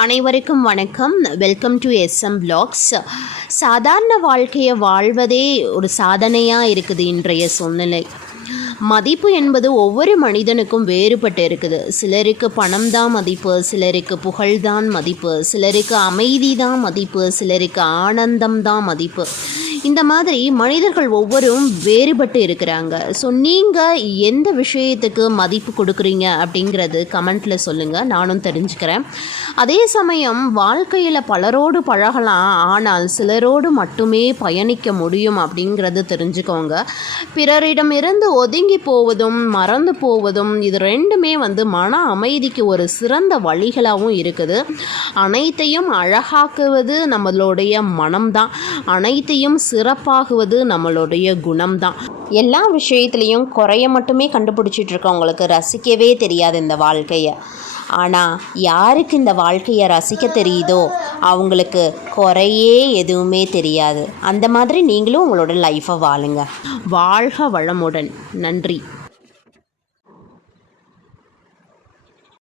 அனைவருக்கும் வணக்கம். Welcome to SM vlogs. சாதாரண வாழ்க்கையை வாழ்வதே ஒரு சாதனையாக இருக்குது இன்றைய சூழ்நிலை. மதிப்பு என்பது ஒவ்வொரு மனிதனுக்கும் வேறுபட்டு இருக்குது. சிலருக்கு பணம் தான் மதிப்பு, சிலருக்கு புகழ்தான் மதிப்பு, சிலருக்கு அமைதி தான் மதிப்பு, சிலருக்கு ஆனந்தம் தான் மதிப்பு. இந்த மாதிரி மனிதர்கள் ஒவ்வொரும் வேறுபட்டு இருக்கிறாங்க. ஸோ நீங்கள் எந்த விஷயத்துக்கு மதிப்பு கொடுக்குறீங்க அப்படிங்கிறது கமெண்ட்டில் சொல்லுங்கள், நானும் தெரிஞ்சுக்கிறேன். அதே சமயம் வாழ்க்கையில் பலரோடு பழகலாம், ஆனால் சிலரோடு மட்டுமே பயணிக்க முடியும் அப்படிங்கிறது தெரிஞ்சுக்கோங்க. பிறரிடமிருந்து ஒதுங்கி போவதும் மறந்து போவதும் இது ரெண்டுமே மன அமைதிக்கு ஒரு சிறந்த வழிகளாகவும் இருக்குது. அனைத்தையும் அழகாக்குவது நம்மளுடைய மனம்தான், அனைத்தையும் சிறப்பாகுவது நம்மளுடைய குணம்தான். எல்லா விஷயத்துலேயும் குறைய மட்டுமே கண்டுபிடிச்சிட்டு இருக்கவங்களுக்கு ரசிக்கவே தெரியாது இந்த வாழ்க்கையை. ஆனால் யாருக்கு இந்த வாழ்க்கையை ரசிக்க தெரியுதோ அவங்களுக்கு குறையே எதுவுமே தெரியாது. அந்த மாதிரி நீங்களும் உங்களோட லைஃப்பை வாழுங்க. வாழ்க வளமுடன். நன்றி.